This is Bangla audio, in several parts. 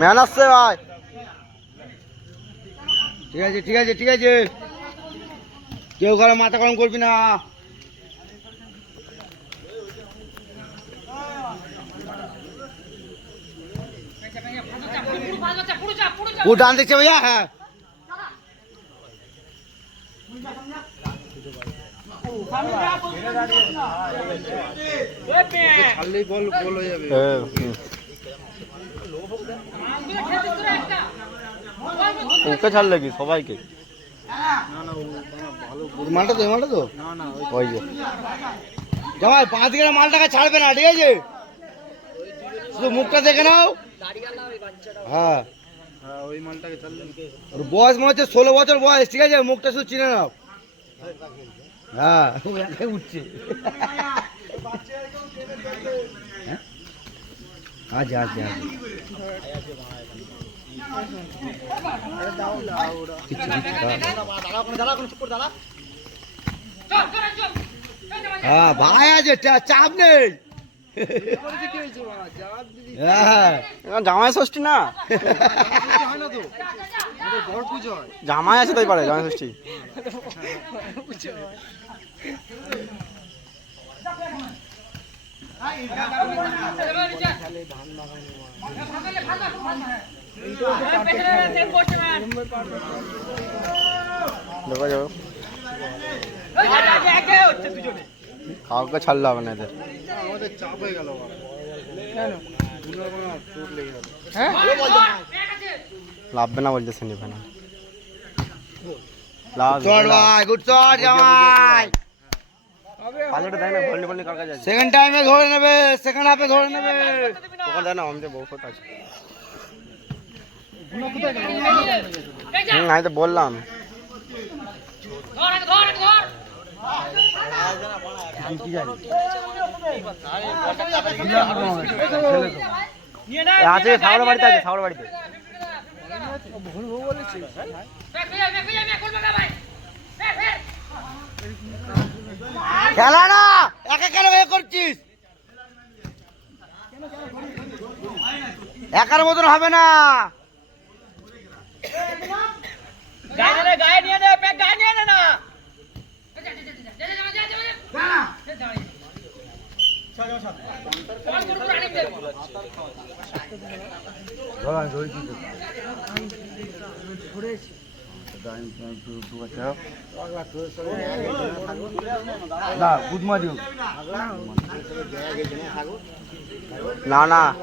ম্যান আসছে ভাই। ঠিক আছে ঠিক আছে ঠিক আছে। কেউ কারও মাথা গরম করবি না। হ্যাঁ ছাড়লেই বল বল হয়ে যাবে ওকে ছাড়লে কি সবাইকে মালটা তো মালটা তো ওই যে জামাই পাঁচ দিকের মালটাকে ছাড়বে না ঠিক আছে শুধু মুখটা দেখে নাও হ্যাঁ হ্যাঁ ওই মালটাকে ছাড়লে ওর বয়স মনে হচ্ছে ষোলো বছর বয়স ঠিক আছে? মুখটা শুধু চিনে নাও। হ্যাঁ। ও একাই উঠছে। হ্যাঁ? কিচ্ছু কিচ্ছু দাঁড়া। হ্যাঁ ভাই আছে চা- চাপ নেই। হ্যাঁ জামাই ষষ্ঠী না হয় হয় জামাই আছে তাই পারে জামাই ষষ্ঠী দেখা যাবে কাউকে ছাড়লে হবে না এদের। আমাদের চাপ হয়ে গেল লাভবে না পালেটা দেয় না সেকেন্ড টাইমে ধরে নেবে সেকেন্ড হাফে ধরে নেবে। ওখানে দেয় না আমাদের বউ ফোট আছে। হুম আমি তো বললাম। আছে সাগর বাড়িতে আছে সাগর বাড়িতে। খেলা না একা কেন এ করছিস? একার মতন হবে না। না গুড মর্নিং না না।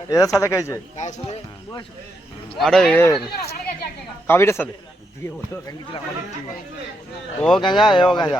এদের সাথে খেয়েছে আরে কাবিরের সাথে। ও গাঁজা এ ও গাঁজা।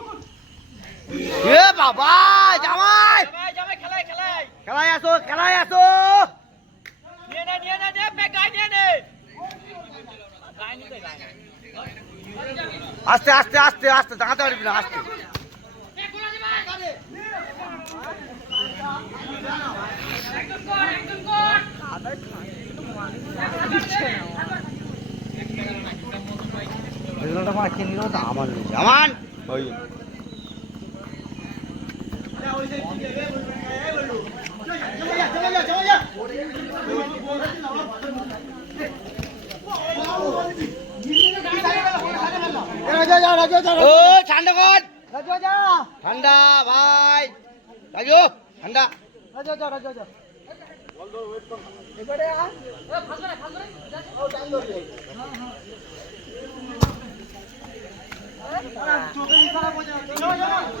এ বাবা জামাই! খেলায় আসো খেলায় আসো আস্তে আস্তে আস্তে আস্তে দাঁড়াতে পারবি না আস্তে। আমার জামান! ওই। ঠান্ডা কর ঠান্ডা ভাই রাজু ঠান্ডা আমার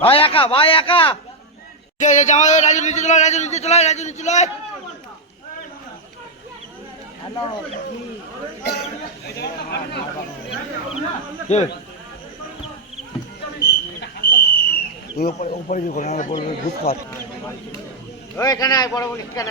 ভাই একা ভাই একা। জামা রাজু নিচে চলে রাজু নিচে চলে রাজু নিচে চলে তুই যে বলবে এখানে আয় বড় বলি এখানে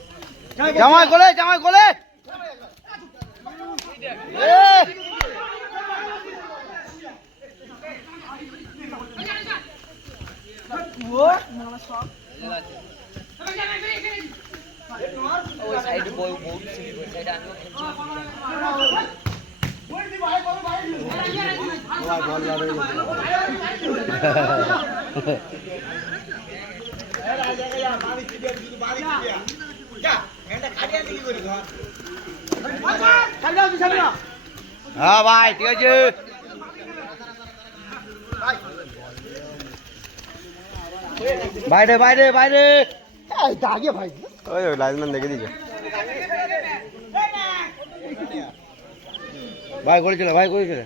ছিল ওই সাইডে আমিও খেলছি হ্যাঁ ভাই ঠিক আছে। বাইরে বাইরে বাইরে। এই দাগে ভাই। ওই ওই লাইনম্যান দেখে দিছে ভাই করে চলে ভাই করে চলে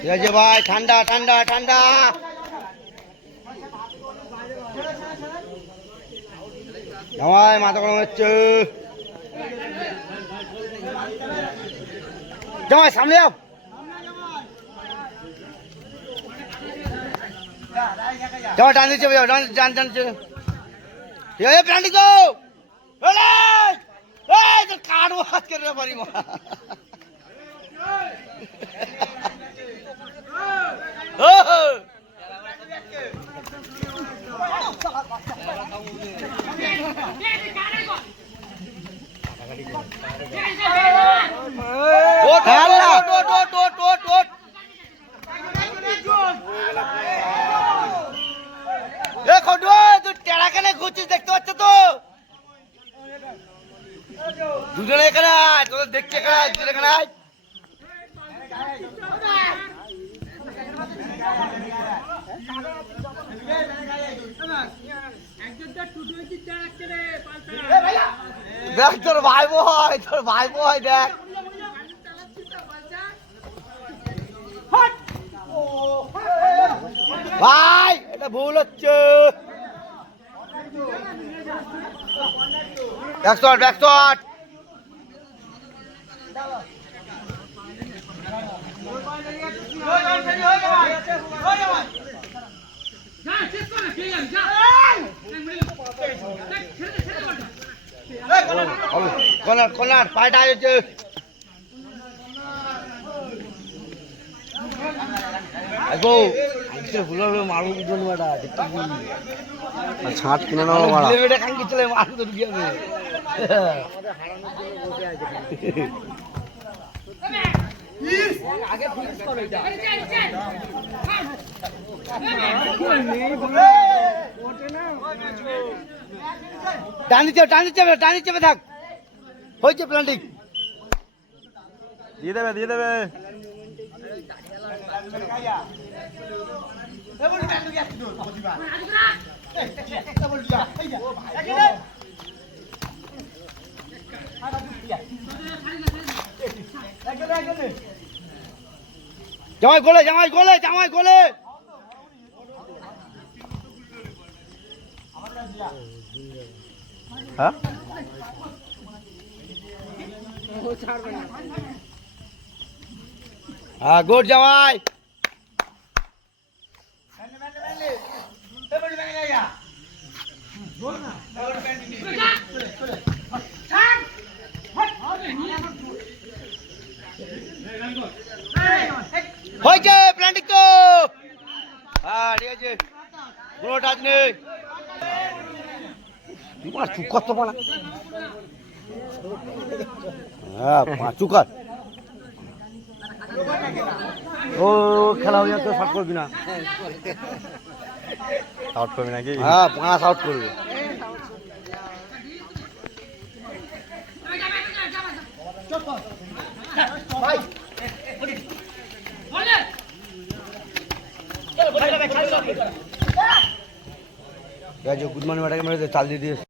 ঠিক আছে ভাই, ঠান্ডা ঠান্ডা ঠান্ডা। জামাই মাথা গরম হচ্ছে। জামাই, সামনে যাও জামাই, টান দিচ্ছে টান টান টান ঠিক আছে প্রাণী তো কাটবো আজকে রে পারি মা ও ওট ওট ওট ওট ওট ওট ওট এ খন্ডু তুই টেরা কেন ঘুরছিস দেখতে পাচ্ছ তো দুজনে এখানে আয়, তোদের দেখতে এখানে আয়, দুজনে এখানে আয়। দেখ, তোর ভাই বয় তোর ভাই বয় দেখ। ভাই, এটা ভুল হচ্ছে। ব্যাকশট ব্যাকশট কর্নার কর্নার পায়টা হচ্ছে আগো আজকে ভুল হবে মারু দুজন বাড়া আর ছাঁট কিনে নেব মারা ছেলে মেয়েটা খাঙ্কি চলে মারু তো ঢুকে যাবে আগে ফিনিশ করো এটা টানি চেপে টানি চেপে টানি চেপে থাক। হয়েছে প্লান্টিং দিয়ে দেবে দিয়ে দেবে। জামাই গোলে জামাই গোলে জামাই গোলে হ্যাঁ হ্যাঁ গুড জামাই হয়েছে প্ল্যান্টিক তো হ্যাঁ ঠিক আছে কোনো টাচ নেই। তোমার চুপ কর তো পালা হ্যাঁ চুকার ও খেলা হয়ে যাচ্ছে শর্ট করবি না। শর্ট করবি নাকি? হ্যাঁ পাঁচ আউট করবে। গুড মর্নিং ম্যাডাম চাল দিয়ে দিয়েছে।